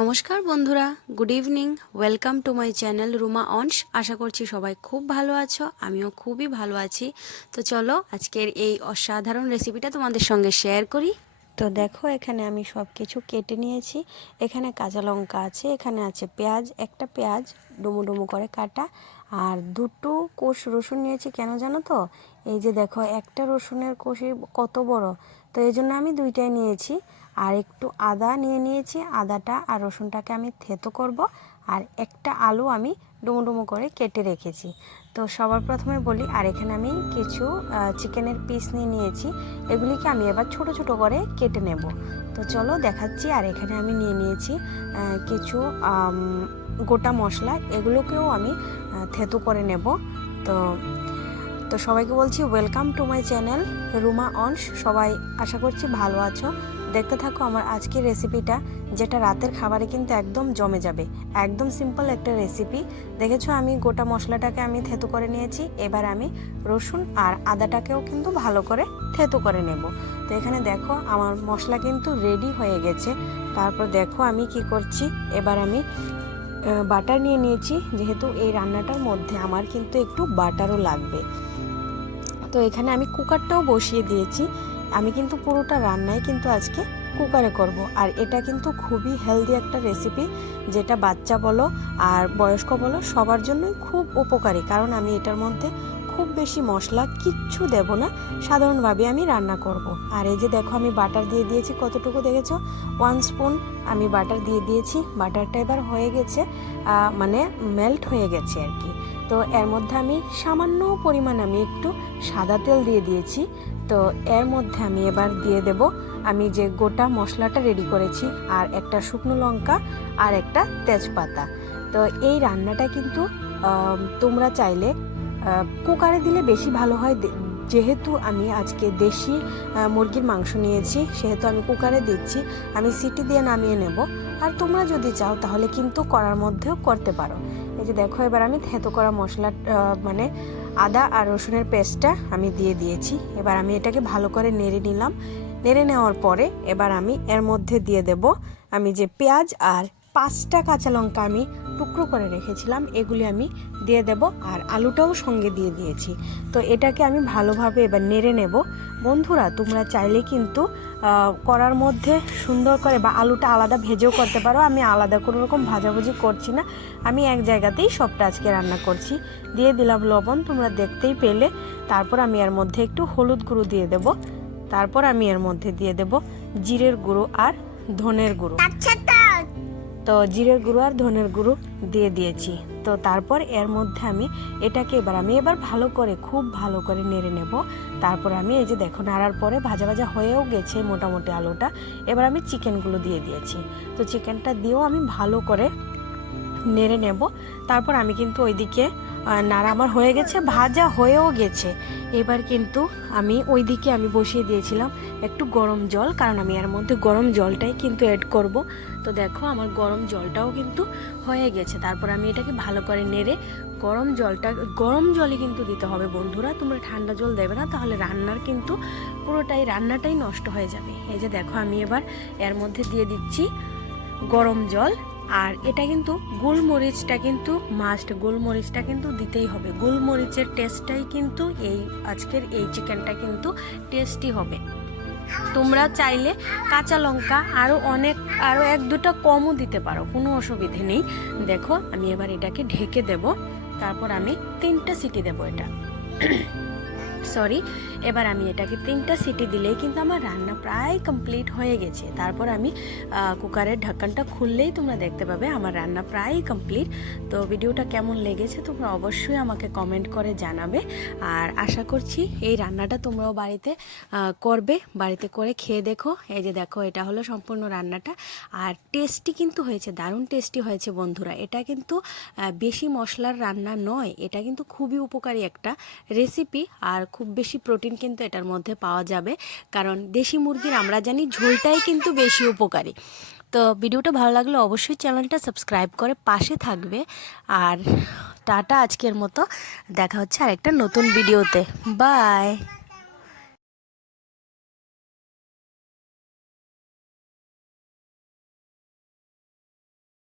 নমস্কার বন্ধুরা, good evening, welcome to my channel Ruma অনস আশা করছি সবাই খুব ভালো আছো, আমিও খুবই ভালো আছি। তো চলো, আজকের এই অসাধারণ রেসিপিটা তোমাদের সঙ্গে শেয়ার করি। তো দেখো, এখানে আমি সব কিছু কেটে নিয়েছি। এখানে কাঁচা লঙ্কা আছে, এখানে আছে পেঁয়াজ, একটা পেঁয়াজ ডুমো ডুমো করে কাটা। আর দুটো কোষ রসুন নিয়েছি, কেন জানো তো? এই যে দেখো, একটা রসুনের কোষই কত বড়। তো এই জন্য আমি দুইটাই নিয়েছি। আর একটু আদা নিয়ে নিয়েছি। আদাটা আর রসুনটাকে আমি থেতো করব আর একটা আলু আমি ডুমো করে কেটে রেখেছি। তো সবার প্রথমে বলি, আর এখানে আমি কিছু চিকেনের পিস নিয়ে নিয়েছি। এগুলিকে আমি এবার ছোট ছোট করে কেটে নেব। তো চলো দেখাচ্ছি, আর এখানে আমি নিয়ে নিয়েছি কিছু গোটা মশলা। এগুলোকেও আমি থেতো করে নেব। তো তো সবাইকে বলছি welcome to my channel Ruma অনস। সবাই আশা করছি ভালো আছো। দেখতে থাকো আমার আজকের রেসিপিটা যেটা রাতের খাবারে কিন্তু একদম জমে যাবে। একদম সিম্পল একটা রেসিপি দেখেছ, আমি গোটা মশলাটাকে আমি থেতো করে নিয়েছি। এবার আমি রসুন আর আদাটাকেও কিন্তু ভালো করে থেতো করে নেব। তো এখানে দেখো, আমার মশলা কিন্তু রেডি হয়ে গেছে। তারপর দেখো, আমি কি করছি, এবার আমি বাটার নিয়ে নিয়েছি। যেহেতু এই রান্নাটার মধ্যে আমার কিন্তু একটু বাটারও লাগবে। তো এখানে আমি কুকারটাও বসিয়ে দিয়েছি। আমি কিন্তু পুরোটা রান্নাই কিন্তু আজকে কুকারে করব। আর এটা কিন্তু খুবই হেলদি একটা রেসিপি যেটা বাচ্চা বলো আর বয়স্ক বলো সবার জন্যই খুব উপকারী। কারণ আমি এটার মধ্যে খুব বেশি মশলা কিচ্ছু দেব না। সাধারণভাবে আমি রান্না করব। আর এই যে দেখো, আমি বাটার দিয়ে দিয়েছি, কতটুকু দেখেছ? ওয়ান স্পুন আমি বাটার দিয়ে দিয়েছি। বাটারটা এবার হয়ে গেছে মানে মেল্ট হয়ে গেছে আর কি। তো এর মধ্যে আমি সামান্য পরিমাণ আমি একটু সাদা তেল দিয়ে দিয়েছি। তো এর মধ্যে আমি এবার দিয়ে দেব, আমি যে গোটা মশলাটা রেডি করেছি, আর একটা শুকনো লঙ্কা, আর একটা তেজপাতা। তো এই রান্নাটা কিন্তু তোমরা চাইলে কুকারে দিলে বেশি ভালো হয় যেহেতু আমি আজকে দেশি মুরগির মাংস নিয়েছি, সেহেতু আমি কুকারে দিচ্ছি, আমি সিটি দিয়ে নামিয়ে নেব। আর তোমরা যদি চাও তাহলে কিন্তু করার মধ্যেও করতে পারো। এই যে দেখো, এবার আমি থেতো করা মশলা মানে আদা আর রসুনের পেস্টটা আমি দিয়ে দিয়েছি। এবার আমি এটাকে ভালো করে নেড়ে নিলাম। নেড়ে নেওয়ার পরে এবার আমি এর মধ্যে দিয়ে দেব আমি যে পেঁয়াজ আর পাঁচটা কাঁচা লঙ্কা আমি টুকরো করে রেখেছিলাম, এগুলি আমি দিয়ে দেব আর আলুটাও সঙ্গে দিয়ে দিয়েছি। তো এটাকে আমি ভালোভাবে এবার নেড়ে নেব। বন্ধুরা, তোমরা চাইলে কিন্তু করার মধ্যে সুন্দর করে বা আলুটা আলাদা ভেজেও করতে পারো। আমি আলাদা কোনো রকম ভাজাভুজি করছি না। আমি এক জায়গাতেই সবটা আজকে রান্না করছি। দিয়ে দিলাম লবণ, তোমরা দেখতেই পেলে। তারপর আমি এর মধ্যে একটু হলুদ গুঁড়ো দিয়ে দেব। তারপর আমি এর মধ্যে দিয়ে দেব জিরের গুঁড়ো আর ধনের গুঁড়ো। তো জিরের গুঁড়ো আর ধনের গুঁড়ো দিয়ে দিয়েছি। তো তারপর এর মধ্যে আমি এটাকে এবার আমি এবার ভালো করে, খুব ভালো করে নেড়ে নেব। তারপর আমি এই যে দেখো নাড়ার পরে ভাজা ভাজা হয়েও গেছে মোটামুটি আলুটা। এবার আমি চিকেনগুলো দিয়ে দিয়েছি। তো চিকেনটা দিয়েও আমি ভালো করে নেড়ে নেব। তারপর আমি কিন্তু ওইদিকে নাড়া আমার হয়ে গেছে, ভাজা হয়েও গেছে। এবার কিন্তু আমি ওইদিকে আমি বসিয়ে দিয়েছিলাম একটু গরম জল, কারণ আমি এর মধ্যে গরম জলটাই কিন্তু অ্যাড করব। তো দেখো আমার গরম জলটাও কিন্তু হয়ে গেছে। তারপর আমি এটাকে ভালো করে নেড়ে গরম জলটা, গরম জলই কিন্তু দিতে হবে বন্ধুরা। তোমরা ঠান্ডা জল দেবে না, তাহলে রান্নার কিন্তু পুরোটাই, রান্নাটাই নষ্ট হয়ে যাবে। এই যে দেখো আমি এবার এর মধ্যে দিয়ে দিচ্ছি গরম জল। আর এটা কিন্তু গোলমরিচটা কিন্তু মাস্ট গোলমরিচটা কিন্তু দিতেই হবে। গোলমরিচের টেস্টটাই কিন্তু এই আজকের এই চিকেনটা কিন্তু টেস্টি হবে। তোমরা চাইলে কাঁচা লঙ্কা আরও অনেক আরও এক দুটো কমও দিতে পারো, কোনো অসুবিধে নেই। দেখো, আমি এবার এটাকে ঢেকে দেব, তারপর আমি তিনটা সিটি দেব এটা। সরি এবার আমি এটাকে তিনটা সিটি দিলেই কিন্তু আমার রান্না প্রায় কমপ্লিট হয়ে গেছে। তারপর আমি কুকারের ঢাকনটা খুললেই তোমরা দেখতে পাবে আমার রান্না প্রায় কমপ্লিট তো ভিডিওটা কেমন লেগেছে তোমরা অবশ্যই আমাকে কমেন্ট করে জানাবে। আর আশা করছি এই রান্নাটা তোমরাও বাড়িতে করবে, বাড়িতে করে খেয়ে দেখো। এই যে দেখো, এটা হলো সম্পূর্ণ রান্নাটা। আর টেস্টি কিন্তু হয়েছে, দারুণ টেস্টি হয়েছে বন্ধুরা। এটা কিন্তু বেশি মশলার রান্না নয়, এটা কিন্তু খুবই উপকারী একটা রেসিপি আর খুব বেশি প্রোটিন কিন্তু এটার মধ্যে পাওয়া যাবে। কারণ দেশি মুরগির আমরা জানি ঝোলটাই কিন্তু বেশি উপকারী। তো ভিডিওটা ভালো লাগলে অবশ্যই চ্যানেলটা সাবস্ক্রাইব করে পাশে থাকবে। আর টাটা আজকের মতো। দেখা হচ্ছে আরেকটা নতুন ভিডিওতে। বাই!